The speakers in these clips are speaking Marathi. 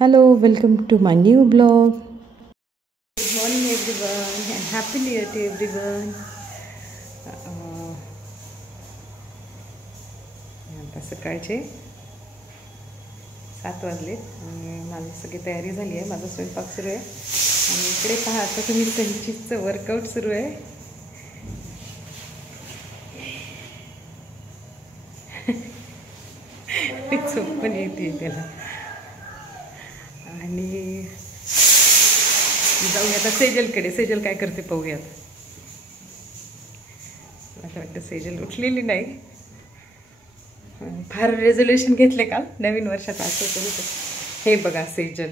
Hello, welcome to my new blog. Good morning everyone and happy new year to everyone. आता सकाळचे 7 वाजले आणि माझी सगळी तयारी झाली आहे. माझा स्वयंपाक सुरू आहे आणि इकडे पहा आता तुम्ही संचितचं वर्कआउट सुरू आहे. झोप पण येते त्याला. आणि जाऊया आता सेजलकडे. सेजल काय करते पाहूयात. मला वाटतं सेजल उठलेली नाही. फार रेझोल्युशन घेतले का नवीन वर्षात असं करू. हे बघा सेजल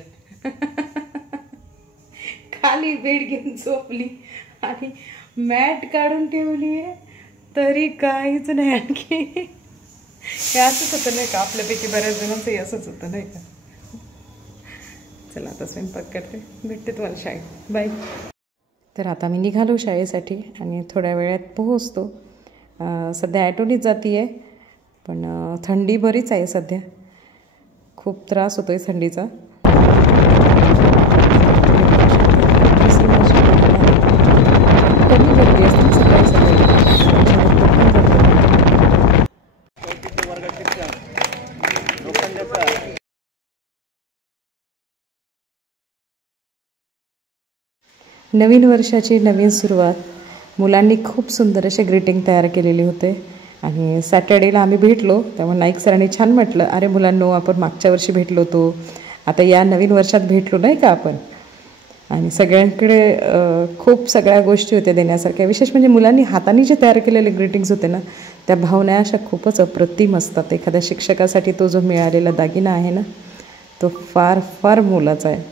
खाली बेड घेऊन झोपली आणि मॅट काढून ठेवली आहे तरी काहीच नाही. आणखी हे असंच होतं नाही का, आपल्यापैकी बऱ्याच जणांचंही असंच होतं नाही का. चला आता स्वयंपाक करते, भेटते तुम्हाला शाळेत. बाय. तर आता मी निघालो शाळेसाठी आणि थोड्या वेळात पोहोचतो. सध्या ॲटोनीच जाती आहे पण थंडी बरीच आहे सध्या. खूप त्रास होतो आहे थंडीचा. कमी गर्दी असते सकाळी सकाळी. नवीन वर्षाची नवीन सुरुवात. मुलांनी खूप सुंदर असे ग्रीटिंग तयार केलेले होते आणि सॅटर्डेला आम्ही भेटलो तेव्हा नाईक सरांनी छान म्हटलं, अरे मुलांनो आपण मागच्या वर्षी भेटलो होतो, आता या नवीन वर्षात भेटलो नाही का आपण. आणि सगळ्यांकडे खूप सगळ्या गोष्टी होत्या देण्यासारख्या. विशेष म्हणजे मुलांनी हाताने जे तयार केलेले ग्रीटिंग्स होते ना, त्या भावना अशा खूपच अप्रतिम असतात. एखाद्या शिक्षकासाठी तो जो मिळालेला दागिना आहे ना, तो फार फार मोलाचा आहे.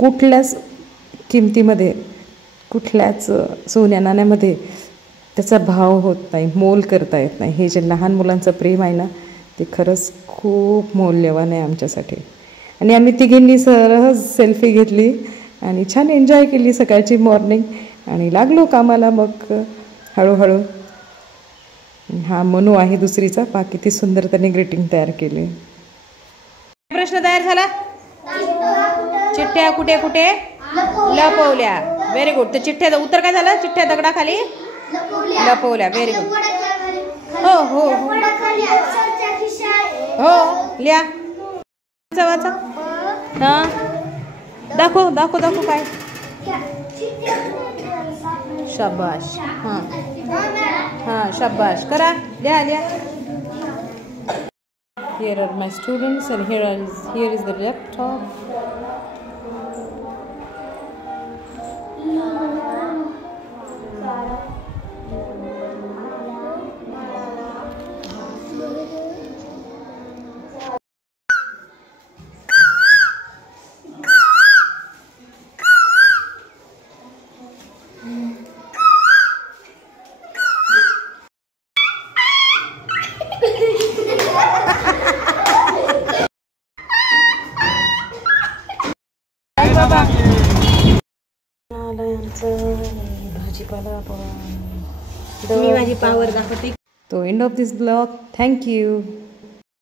कुठल्याच किमतीमध्ये, कुठल्याच सोन्या नाण्यामध्ये त्याचा भाव होत नाही, मोल करता येत नाही. हे जे लहान मुलांचं प्रेम आहे ना, ते खरंच खूप मौल्यवान आहे आमच्यासाठी. आणि आम्ही तिघींनी सहज सेल्फी घेतली आणि छान एन्जॉय केली सकाळची मॉर्निंग आणि लागलो कामाला. मग हळूहळू. हा मनू आहे दुसरीचा. पहा किती सुंदर त्याने ग्रीटिंग तयार केली. प्रश्न तयार झाला. चिठ्ठ्या कुठे कुठे लपवल्या. Very good. तर चिठ्ठ्याचं उत्तर काय झालं? चिठ्ठ्या दगडाखाली लपवल्या. Very good. हो हो हो हो लिहा. वाचा. हां दाखव दाखव दाखव काय. शाबाश. हां हां शाबाश. करा. लिहा लिहा. Here are my students and here is the laptop. बाबा भाजीपाला पण. मी माझी पावर दाखवते. तो end of this blog. Thank you.